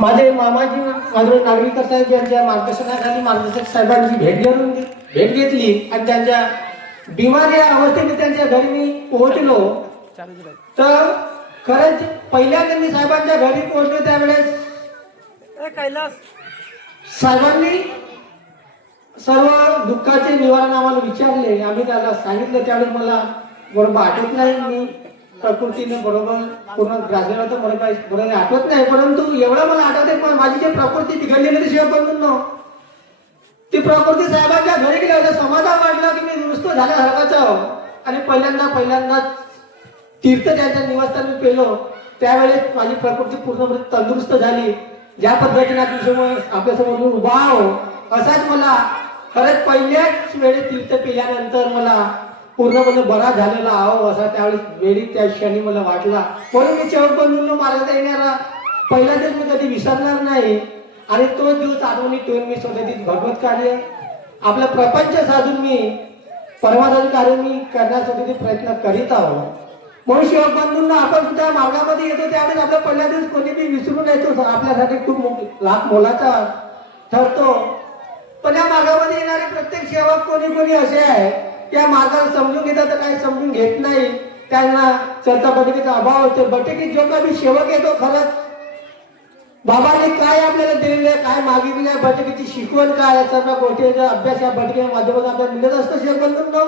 माझे मामाजी माझे नागरिक साहेब यांच्या मार्गदर्शनाखाली मार्गदर्शक साहेबांची भेट घेऊन भेट घेतली आणि त्यांच्या बिमारी अवस्थेने त्यांच्या घरी मी पोहोचलो. तर खरंच पहिल्यांदा मी साहेबांच्या घरी पोहोचलो त्यावेळेस. साहेबांनी सर्व दुःखाचे निवारण आम्हाला विचारले. आम्ही त्याला सांगितलं त्यावेळेस मला बरोबर आठवत नाही मी प्रकृतीने बरोबर पूर्ण ग्रासलेला तर मला काही बरोबर आठवत नाही परंतु एवढं मला आठवते पण माझी जी प्रकृती बिघडलेली शिवाय पण ती. प्रकृती साहेबांच्या घरी गेल्या होत्या समाधान वाटलं की मी नुसतं झाल्यासारखाच सर्वांचं आणि पहिल्यांदा पहिल्यांदा तीर्थ त्यांच्या निवासस्थानी पेलो त्यावेळेस माझी प्रकृती पूर्णपणे तंदुरुस्त झाली. ज्या पद्धतीने तुमच्यामुळे आपल्यासमोर उभा हो असाच मला खरंच पहिल्याच वेळेस तीर्थ पिल्यानंतर मला पूर्णपणे बरा झालेला आहो असा त्यावेळेस वेळी त्या क्षणी मला वाटला. म्हणून मी चौकबंधूंना मार्गात येणारा पहिला दिवस मी कधी विसरणार नाही. आणि तो दिवस आठवणी ठेवून मी स्वतःची भगवत कार्य आपला प्रपंच साधून मी परमाधान कार्य मी करण्यासाठी प्रयत्न करीत आहोत म्हणून शिवबंधूंना आपण सुद्धा मार्गामध्ये येतो त्यावेळेस आपल्या पहिल्या दिवस कोणी बी विसरून येतो आपल्यासाठी खूप लाभ लाख मोलाचा ठरतो. पण या मार्गामध्ये येणारे प्रत्येक सेवक कोणी कोणी असे आहे त्या मार्गाला समजून घेतात तर काही समजून घेत नाही. त्यांना चर्चा बटकीचा अभाव होतो. बैठकीत जो काही सेवक येतो खरंच बाबाने काय आपल्याला दिलेलं आहे काय मागितलं आहे बटकीची शिकवण काय आहे? सर्व गोष्टीचा अभ्यास या बटकीच्या माध्यमातून आपल्याला मिळत असतं शिवबंधूंनो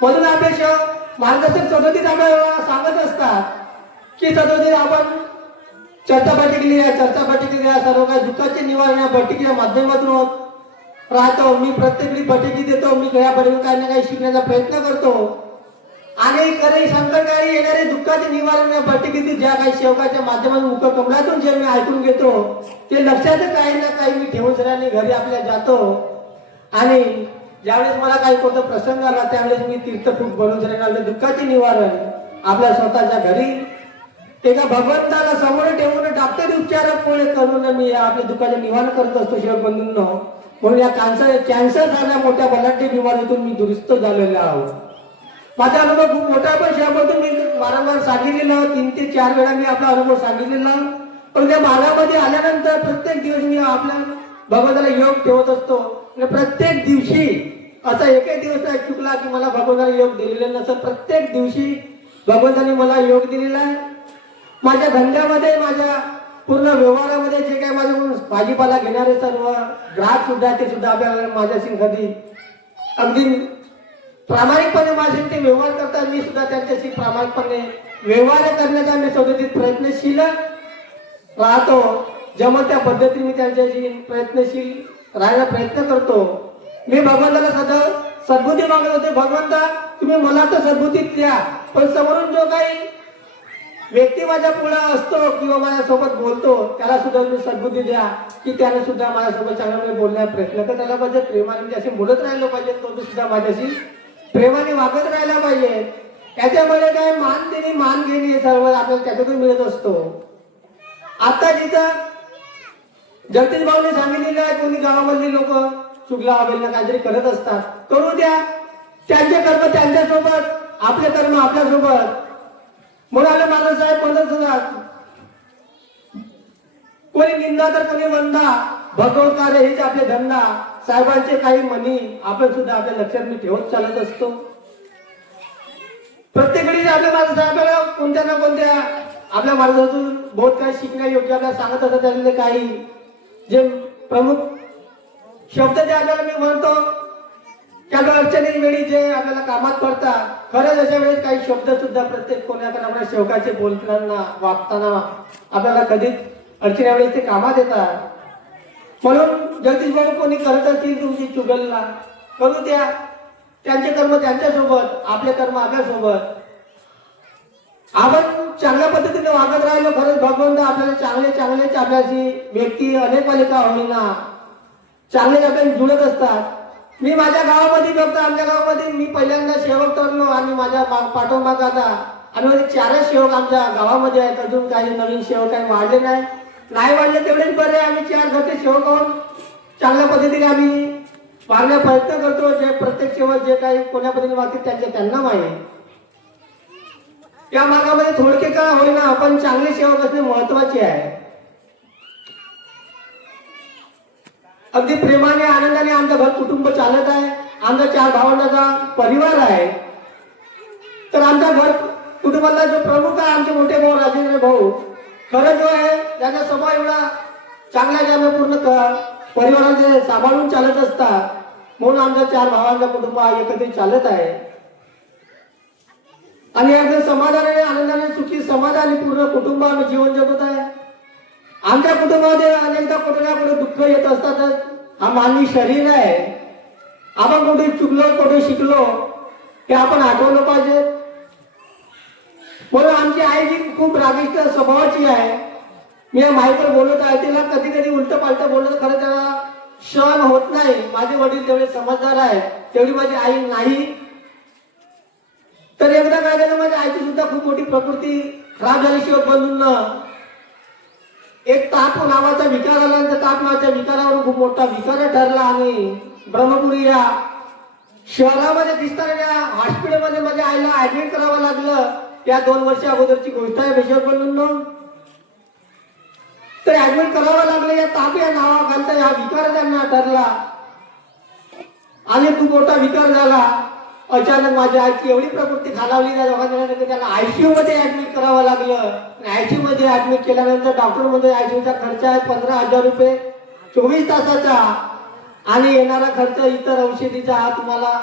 म्हणून आपले शेवक मार्गदर्शक चतुर्थीत आपल्याला सांगत असतात की चतुर्थीत आपण चर्चा बैठकी आहे चर्चा बैठकी या सर्व काही दुःखाचे निवारण या बैठकीच्या माध्यमातून होत. राहतो मी प्रत्येक वेळी देतो मी या काही ना काही शिकण्याचा प्रयत्न करतो. आणि खरे संकटकाळी येणारे दुःखाचे निवारण या ज्या काही सेवकाच्या माध्यमातून मुख कमलातून जे मी ऐकून घेतो ते लक्षात काही ना काही मी ठेवून सरांनी घरी आपल्या जातो. आणि ज्यावेळेस मला काही कोणता प्रसंग आला त्यावेळेस मी तीर्थपूट बनवून सरांना दुःखाचे निवारण आपल्या स्वतःच्या घरी एका भगवंताला समोर ठेवून डॉक्टरी उपचारामुळे करून मी आपल्या दुःखाचे निवारण करत असतो शिवबंधूंनो म्हणून या कॅन्सर कॅन्सर झाल्या मोठ्या बलाढ्य बिमारीतून मी दुरुस्त झालेलो आहोत माझा अनुभव खूप मोठा पण शिवबंधू मी वारंवार सांगितलेला तीन ते चार वेळा मी आपला अनुभव सांगितलेला पण त्या भागामध्ये आल्यानंतर प्रत्येक दिवस मी आपल्या भगवंताला योग ठेवत असतो. आणि प्रत्येक दिवशी असा एकही दिवस नाही चुकला की मला भगवंताला योग दिलेला नसतं प्रत्येक दिवशी भगवंताने मला योग दिलेला आहे. माझ्या धंद्यामध्ये माझ्या पूर्ण व्यवहारामध्ये जे काही माझं भाजीपाला घेणारे सर्व ग्राहक सुद्धा ते सुद्धा आपल्याला माझ्याशी कधी अगदी प्रामाणिकपणे माझे ते व्यवहार करतात मी सुद्धा त्यांच्याशी प्रामाणिकपणे व्यवहार करण्याचा मी सदोतीत प्रयत्नशील राहतो. जेव्हा त्या पद्धतीने मी त्यांच्याशी प्रयत्नशील राहायला प्रयत्न करतो. मी भगवंताला सदा सद्बुद्धी मागत होते. भगवंता तुम्ही मला तर सद्बुद्धीत द्या पण समोरून जो काही व्यक्ती माझ्या पुढे असतो किंवा माझ्यासोबत बोलतो त्याला सुद्धा तुम्ही सद्बुद्धी द्या की त्याने सुद्धा माझ्यासोबत चांगला बोलण्याचा प्रयत्न तर आला पाहिजे प्रेमाने म्हणजे असे बोलत राहिलं पाहिजे तो सुद्धा माझ्याशी प्रेमाने वागत राहायला पाहिजे. त्याच्यामध्ये काय मान देणे मान घेणे हे सर्व आपल्याला त्याच्यातून मिळत असतो. आता जिथं जगदीश भाऊने सांगितलेलं आहे कोणी गावामधली लोक चुकला हवेलना काहीतरी करत असतात करू द्या. त्यांचे कर्म त्यांच्यासोबत आपले कर्म आपल्यासोबत. म्हणाले माझा साहेब म्हणत होतात कोणी निंदा तर कोणी वंदा भगवत कार्य हेच आपले धंदा. साहेबांचे काही म्हणी आपण सुद्धा आपल्या लक्षात मी ठेवत चालत असतो. प्रत्येक वेळी आपल्या माझ्या साहेबाला कोणत्या ना कोणत्या आपल्या माणसातून बहुत काही शिकण्यायोग्य आपल्याला सांगत असतात त्यातले काही. जे प्रमुख शब्द जे आपल्याला मी म्हणतो त्या अडचणी वेळी जे आपल्याला कामात पडतात खरंच अशा वेळेस काही शब्द सुद्धा प्रत्येक कोणाकडे आपल्या शेवकाचे बोलताना वागताना आपल्याला कधीच अडचणीवेळेस ते कामात येतात. म्हणून जगदीश भाऊ कोणी करत असतील तुमची चुगलला करू द्या. त्यांचे कर्म त्यांच्यासोबत आपले कर्म आपल्यासोबत. आपण चांगल्या पद्धतीने वागत राहिलो खरंच भगवंत आपल्याला चांगले चांगलेच आपल्याशी व्यक्ती अनेक मालिका होईना. चांगले आपल्याला जुळत असतात. मी माझ्या गावामध्ये बघतो आमच्या गावामध्ये मी पहिल्यांदा सेवक ठरलो आणि माझ्या पाठोमाग आता आणि म्हणजे चारच सेवक आमच्या गावामध्ये आहेत. अजून काही नवीन सेवक काही वाढले नाही. नाही वाढले तेवढेच बरे आम्ही चार घरचे सेवक आहोत. चांगल्या पद्धतीने आम्ही पाहण्या प्रयत्न करतो. जे प्रत्येक सेवक जे काही कोण्या पद्धतीने वागतील त्यांचे त्यांना माहिती या मार्गामध्ये थोडके का होईना आपण चांगले सेवक असणे महत्त्वाचे आहे. अगदी प्रेमाने आनंदाने आमचं घर कुटुंब चालत आहे. आमचा चार भावंडाचा परिवार आहे. तर आमच्या घर कुटुंबाला जो प्रमुख आहे आमचे मोठे भाऊ राजेंद्र भाऊ खरं जो आहे त्याचा स्वभाव एवढा चांगला ज्यामुळे पूर्ण परिवाराचे सांभाळून चालत असतात म्हणून आमच्या चार भावांचा कुटुंब एकत्रित चालत आहे. आणि अगदी समाधानाने आनंदाने सुखी समाधानी पूर्ण कुटुंब आम्ही जीवन जगत आहे. आमच्या कुटुंबामध्ये अनेकदा कुठे ना कुठे दुःख येत असतातच हा मानवी शरीर आहे. आपण कुठे चुकलो कुठे शिकलो हे आपण आठवलं पाहिजे. म्हणून आमची आई जी खूप रागिष्ट स्वभावाची आहे. मी या बोलत आहे तिला कधी कधी उलट पालट बोलत खरं त्याला सहन होत नाही. माझे वडील जेवढे समजदार आहे तेवढी माझी आई नाही. तर एकदा काय झालं माझ्या आईची सुद्धा खूप मोठी प्रकृती खराब झाल्याशिवाय बंधून एक ताप नावाचा विकार आला आणि ताप नावाच्या विकारावर खूप मोठा विकार ठरला आणि ब्रह्मपुरी या शहरामध्ये दिसणाऱ्या हॉस्पिटलमध्ये माझ्या आईला ऍडमिट करावं लागलं. त्या दोन वर्ष अगोदरची गोष्ट आहे विषय बनून तर ऍडमिट करावं लागलं या ताप या नावाखालचा हा विकार त्यांना ठरला. आणि खूप मोठा विकार झाला. अचानक माझ्या आईची एवढी प्रकृती खालावली त्या दोघांना त्याला आयसीयू मध्ये ऍडमिट करावं लागलं. आयसीयू मध्ये ऍडमिट केल्यानंतर डॉक्टरमध्ये आयसीयूचा खर्च आहे पंधरा हजार रुपये. चोवीस तासाचा. आणि येणारा खर्च इतर औषधीचा हा तुम्हाला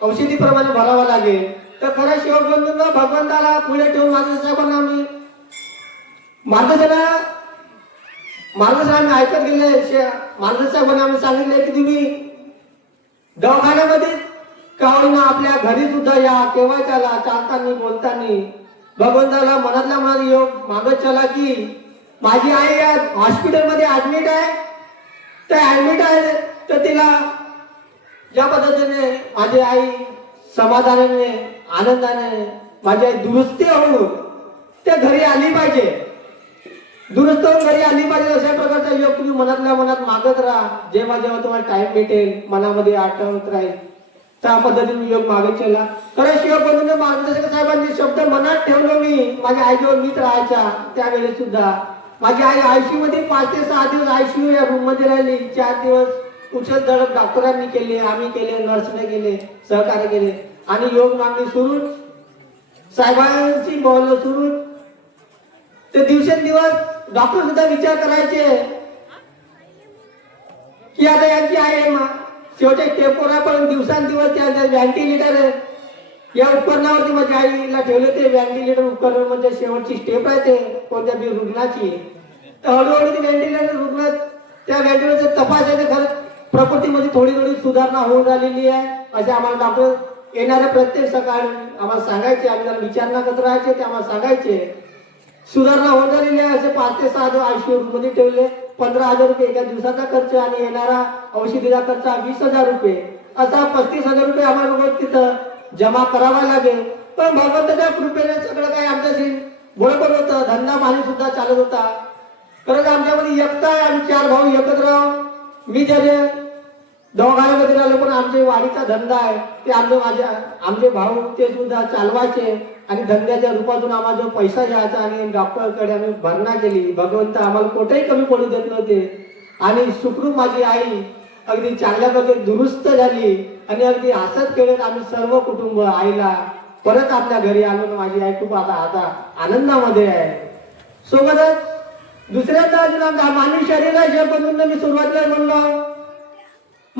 औषधीप्रमाणे भरावा लागेल. तर खरं शिवबंधूंना भगवंताला पुढे ठेवून मार्गदर्शकांना साहेबांना आम्ही मार्गदर्शना मार्गदर्शन आम्ही ऐकत गेले. मार्गदर्शकांना आम्ही सांगितले की तुम्ही दवाखान्यामध्ये का होईना आपल्या घरी सुद्धा या केव्हा चला चालताना बोलतानी. भगवंताला मनातल्या मनात योग मागत चला की माझी आई या हॉस्पिटलमध्ये ऍडमिट आहे. तर ऍडमिट आहे तर तिला ज्या पद्धतीने माझी आई समाधानाने आनंदाने माझी आई दुरुस्ती होऊन ते घरी आली पाहिजे. दुरुस्त होऊन घरी आली पाहिजे अशा प्रकारचा योग तुम्ही मनातल्या मनात मागत राहा. जेव्हा जेव्हा तुम्हाला टाइम भेटेल मनामध्ये आठवत राहील. त्या पद्धतीने योग मागे केला. खरं शिवबंधूने मार्गदर्शक साहेबांचे शब्द मनात ठेवलो मी. माझ्या आईजवळ मीच राहायच्या. त्यावेळेस सुद्धा. माझी आई आयसीयू मध्ये पाच ते सहा दिवस आयसीयू या रूममध्ये राहिली. चार दिवस उचल दळप डॉक्टरांनी केले आम्ही केले नर्सने केले सहकार्य केले. आणि योग मागणी सुरू साहेबांची बोलणं सुरू ते दिवसेंदिवस डॉक्टर सुद्धा विचार करायचे. की आता यांची आहे मा- शेवटी स्टेपवर पण दिवसांदिवस त्या व्हॅन्टिलेटर या उपकरणावरती माझ्या आईला ठेवले ते व्हेंटिलेटर उपकरण म्हणजे शेवटची स्टेप आहे ते कोणत्या बी रुग्णाची. तर हळूहळू ते व्हॅन्टिलेटर रुग्ण त्या व्हॅन्टिलेटर तपासायचे खरं प्रकृतीमध्ये थोडी थोडी सुधारणा होऊन राहिलेली आहे. असे आम्हाला डॉक्टर येणाऱ्या प्रत्येक सकाळी आम्हाला सांगायचे आम्ही जर विचारणा करत राहायचे ते आम्हाला सांगायचे. सुधारणा होत झालेली आहे असे पाच ते सहा दिवस आयसीयू मध्ये ठेवले. पंधरा हजार रुपये एका दिवसाचा खर्च आणि येणारा औषधीचा खर्च वीस हजार रुपये. असा पस्तीस हजार रुपये आम्हाला तिथं जमा करावा लागेल. पण भगवंताच्या कृपेने सगळं काही आमच्याशी बरोबर होतं. धंदा पाणी सुद्धा चालत होता. खरंच आमच्यामध्ये एकता आहे आम्ही चार भाऊ एकत्र मी जरी दवाखान्यामध्ये राहिलो पण आमचे वाडीचा धंदा आहे. ते आमचे माझ्या आमचे भाऊ ते सुद्धा चालवायचे आणि धंद्याच्या रूपातून आम्हाला जो पैसा घ्यायचा आणि डॉक्टरकडे आम्ही भरणा केली. भगवंत आम्हाला कुठेही कमी पडू देत नव्हते. आणि सुखरूप माझी आई अगदी चांगल्या प्रकारे दुरुस्त झाली आणि अगदी हसत खेळत आम्ही सर्व कुटुंब आईला परत आपल्या घरी आलो माझी आई खूप आता आता आनंदामध्ये आहे. सोबतच दुसऱ्यांदा अजून आमच्या मानवी शरीराच्या बंधूंना मी सुरुवातीला म्हणलो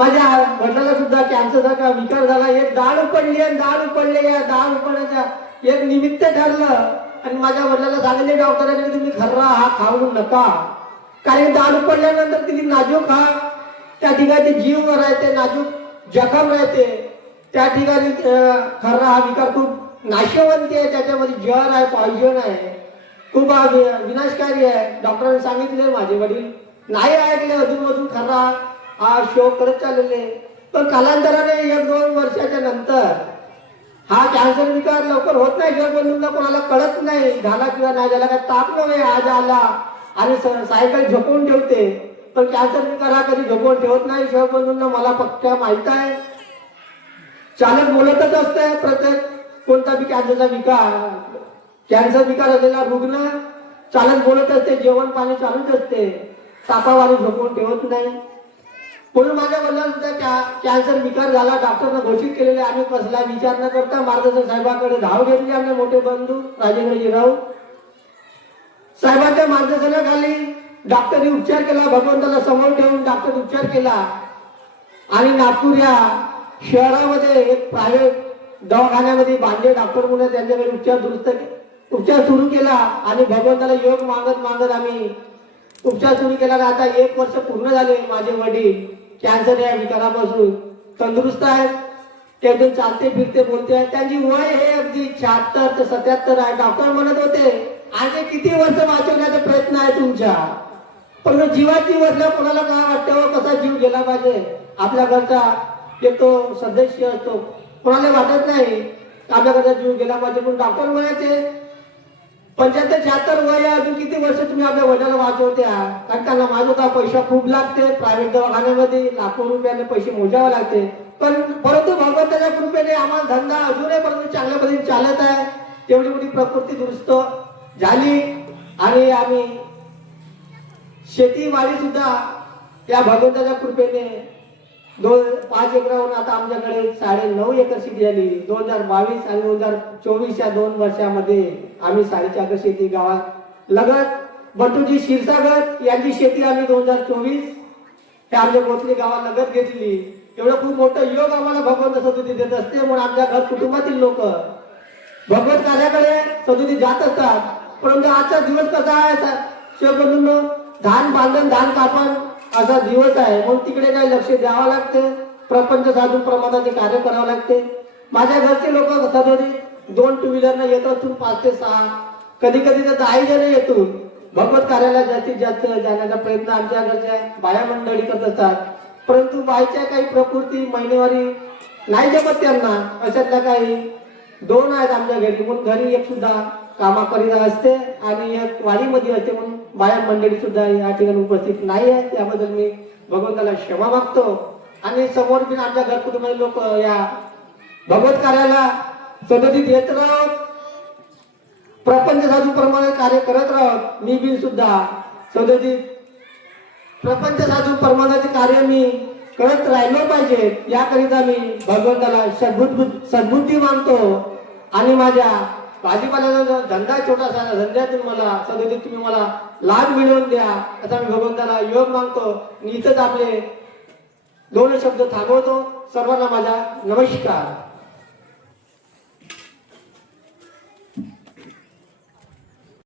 माझ्या वडिलाला सुद्धा कॅन्सरचा विकार झाला. एक दाढ उपडली आणि दाढ उपडले या दाढ उपडण्याच्या एक निमित्त ठरलं. आणि माझ्या वडिलाला सांगितले डॉक्टरांनी तुम्ही खर्रा हा खाऊ नका. कारण दाढ उपडल्यानंतर तिथे नाजूक हा त्या ठिकाणी जीव राहते नाजूक जखम राहते. त्या ठिकाणी खर्रा हा विकार खूप नाशवंती आहे त्याच्यामध्ये जहर आहे पॉयझन आहे. खूप विनाशकारी आहे. डॉक्टरांनी सांगितले माझे वडील. नाही ऐकले अजून मधून खर्रा हा शो करत चाललेले पण कालांतराने एक दोन वर्षाच्या नंतर हा कॅन्सर विकार लवकर होत नाही शिवबंधूंना कोणाला कळत नाही. झाला किंवा नाही झाला काय ताप नव्हे आज आला. आणि स- सायकल झोपवून ठेवते. पण कॅन्सर विकार हा कधी झोपवून ठेवत नाही शिवबंधूंना मला पक्का माहीत आहे. चालक बोलतच असते प्रत्येक कोणता बी कॅन्सरचा विकार कॅन्सर विकार असलेला रुग्ण चालक बोलत असते जेवण पाणी चालूच असते. तापावाली झोपवून ठेवत नाही. म्हणून माझ्या वडिलांचा कॅ- कॅन्सर विकार झाला डॉक्टरनं घोषित केलेले आम्ही कसला विचार न करता मार्गदर्शन साहेबांकडे धाव घेतली आमचे मोठे बंधू राजेंद्रजी राऊत साहेबांच्या मार्गदर्शनाखाली डॉक्टरनी उपचार केला भगवंताला समोर ठेवून डॉक्टर उपचार केला. आणि नागपूर या शहरामध्ये एक प्रायव्हेट दवाखान्यामध्ये बांधले डॉक्टर म्हणून त्यांच्याकडे उपचार दुरुस्त उपचार सुरू केला आणि भगवंताला योग मागत मागत आम्ही उपचार सुरू केला आता एक वर्ष पूर्ण झाले माझे वडील कॅन्सर या विकारापासून. तंदुरुस्त आहेत. ते एकदम चालते फिरते बोलते आहेत. त्यांची वय हे अगदी शहात्तर ते सत्याहत्तर आहे. डॉक्टर म्हणत होते आणि किती वर्ष वाचवण्याचा प्रयत्न आहे तुमच्या पण जीवाची वर्ष कोणाला काय वाटतं कसा जीव गेला पाहिजे? आपल्या घरचा एक तो सदस्य असतो. कोणाला वाटत नाही आपल्या घरचा जीव गेला पाहिजे. पण डॉक्टर म्हणायचे पंच्याहत्तर शहात्तर वय आहे अजून किती वर्ष तुम्ही आपल्या वडिलांना वाचवत्या? कारण त्यांना माझा पैसा खूप लागते प्रायव्हेट दवाखान्यामध्ये लाखो रुपयाने पैसे मोजावे लागते. पण परंतु भगवंताच्या कृपेने आम्हाला धंदा अजूनही परंतु चांगल्या पद्धतीने चालत आहे. तेवढी मोठी प्रकृती दुरुस्त झाली आणि आम्ही शेतीवाडी सुद्धा त्या भगवंताच्या कृपेने दोन पाच एकरावरून आता आमच्याकडे साडे नऊ एकर शेती झाली. दोन हजार बावीस आणि दोन हजार चोवीस या दोन वर्षामध्ये आम्ही साडेचार एकर शेती गावात लगत बंटूजी क्षीरसागर यांची शेती आम्ही दोन हजार चोवीस हे आमच्या गोतली गावात लगत घेतली. एवढं खूप मोठं योग आम्हाला भगवंत सदुती देत असते म्हणून आमच्या घर कुटुंबातील लोक भगवत कार्याकडे सदुती जात असतात. परंतु आजचा दिवस कसा आहे? शिवबंधूंनो धान बांधण धान कापण असा दिवस आहे. म्हणून तिकडे काय लक्ष द्यावं लागते? प्रपंच साधून प्रमाणाचे कार्य करावं लागते. माझ्या घरचे लोक सदोरी दोन टू व्हीलरनं येत असून पाच ते सहा. कधी कधी तर दहा जण येतो. भगवत कार्याला जास्तीत जास्त जाण्याचा प्रयत्न आमच्या घरच्या बाया मंडळी करत असतात. परंतु बाईच्या काही प्रकृती महिनेवारी नाही जमत त्यांना. अशातल्या काही दोन आहेत आमच्या घरी. म्हणून घरी एक सुद्धा कामाकरिता असते आणि एक वाडीमध्ये असते. म्हणून बाया मंडळी सुद्धा या ठिकाणी उपस्थित नाही आहे त्याबद्दल मी भगवंताला क्षमा मागतो. आणि समोर बिन आमच्या घर कुटुंबातील लोक या भगवत कार्याला सदतीत येत राहत. प्रपंच साधू प्रमाणे कार्य करत राहत. मी बी सुद्धा सदतीत प्रपंच साधू प्रमाणाचे कार्य करत राहिलो पाहिजे. याकरिता मी भगवंताला सद्बुद्ध सद्बुद्धी मानतो. आणि माझ्या भाजीपाल्याचा जो धंदा छोटासा धंद्यातून मला सदोदित तुम्ही मला लाभ मिळवून द्या. असा मी भगवंताला योग मागतो आणि इथंच आपले दोन शब्द थांबवतो. सर्वांना माझा नमस्कार.